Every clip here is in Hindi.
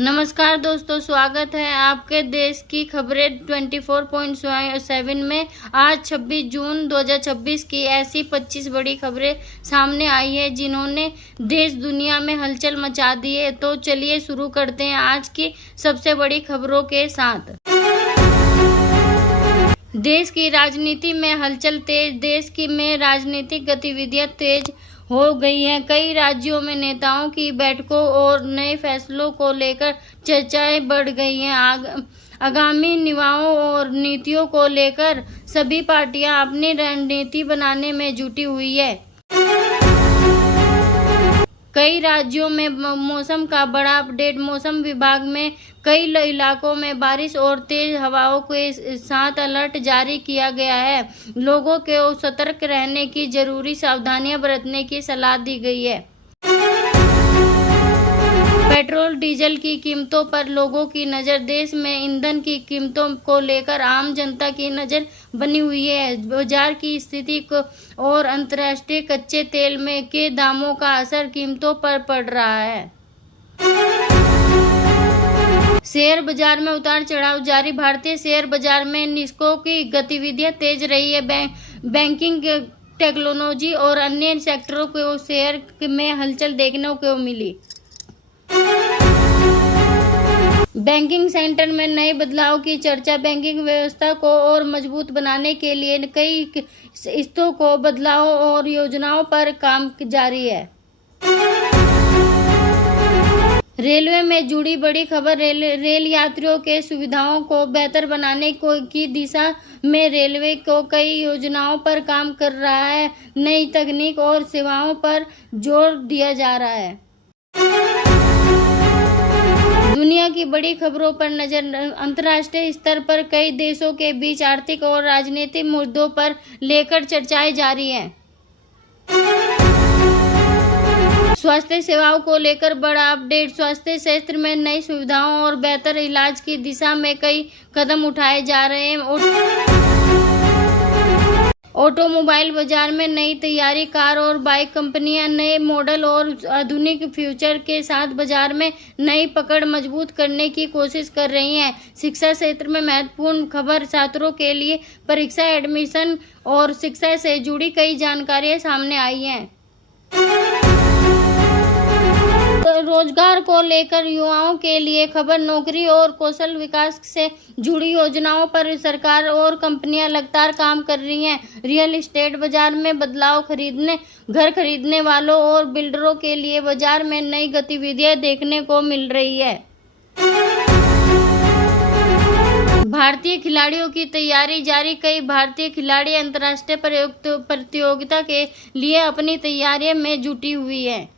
नमस्कार दोस्तों, स्वागत है आपके देश की खबरें 24.7 में। आज 26 जून 2026 की ऐसी 25 बड़ी खबरें सामने आई है जिन्होंने देश दुनिया में हलचल मचा दी है। तो चलिए शुरू करते हैं आज की सबसे बड़ी खबरों के साथ। देश की राजनीति में हलचल तेज। देश में राजनीतिक गतिविधियां तेज हो गई हैं। कई राज्यों में नेताओं की बैठकों और नए फैसलों को लेकर चर्चाएं बढ़ गई हैं। आगामी निवाओं और नीतियों को लेकर सभी पार्टियां अपनी रणनीति बनाने में जुटी हुई है। कई राज्यों में मौसम का बड़ा अपडेट। मौसम विभाग में कई इलाकों में बारिश और तेज हवाओं के साथ अलर्ट जारी किया गया है। लोगों को सतर्क रहने की जरूरी सावधानियां बरतने की सलाह दी गई है। पेट्रोल डीजल की कीमतों पर लोगों की नज़र। देश में ईंधन की कीमतों को लेकर आम जनता की नज़र बनी हुई है। बाजार की स्थिति को और अंतर्राष्ट्रीय कच्चे तेल में के दामों का असर कीमतों पर पड़ रहा है। शेयर बाजार में उतार चढ़ाव जारी। भारतीय शेयर बाजार में निवेशकों की गतिविधियां तेज रही है। बैंकिंग, टेक्नोलॉजी और अन्य सेक्टरों को शेयर में हलचल देखने को मिली। बैंकिंग सेक्टर में नए बदलाव की चर्चा। बैंकिंग व्यवस्था को और मजबूत बनाने के लिए कई हिस्सों को बदलाव और योजनाओं पर काम जारी है। रेलवे में जुड़ी बड़ी खबर। रेल यात्रियों के सुविधाओं को बेहतर बनाने की दिशा में रेलवे को कई योजनाओं पर काम कर रहा है। नई तकनीक और सेवाओं पर जोर दिया जा रहा है। दुनिया की बड़ी खबरों पर नजर। अंतर्राष्ट्रीय स्तर पर कई देशों के बीच आर्थिक और राजनीतिक मुद्दों पर लेकर चर्चाएं जारी हैं। स्वास्थ्य सेवाओं को लेकर बड़ा अपडेट। स्वास्थ्य क्षेत्र में नई सुविधाओं और बेहतर इलाज की दिशा में कई कदम उठाए जा रहे हैं। ऑटोमोबाइल बाजार में नई तैयारी। कार और बाइक कंपनियां नए मॉडल और आधुनिक फीचर के साथ बाजार में नई पकड़ मजबूत करने की कोशिश कर रही हैं। शिक्षा क्षेत्र में महत्वपूर्ण खबर। छात्रों के लिए परीक्षा, एडमिशन और शिक्षा से जुड़ी कई जानकारियां सामने आई हैं। रोजगार को लेकर युवाओं के लिए खबर। नौकरी और कौशल विकास से जुड़ी योजनाओं पर सरकार और कंपनियां लगातार काम कर रही हैं। रियल एस्टेट बाजार में बदलाव। घर खरीदने वालों और बिल्डरों के लिए बाजार में नई गतिविधियां देखने को मिल रही है। भारतीय खिलाड़ियों की तैयारी जारी। कई भारतीय खिलाड़ी अंतर्राष्ट्रीय प्रतियोगिता के लिए अपनी तैयारियों में जुटी हुई है।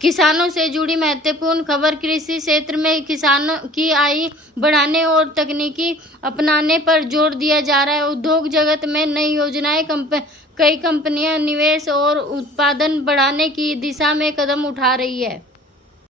किसानों से जुड़ी महत्वपूर्ण खबर। कृषि क्षेत्र में किसानों की आय बढ़ाने और तकनीकी अपनाने पर जोर दिया जा रहा है। उद्योग जगत में नई योजनाएं। कई कंपनियां निवेश और उत्पादन बढ़ाने की दिशा में कदम उठा रही है।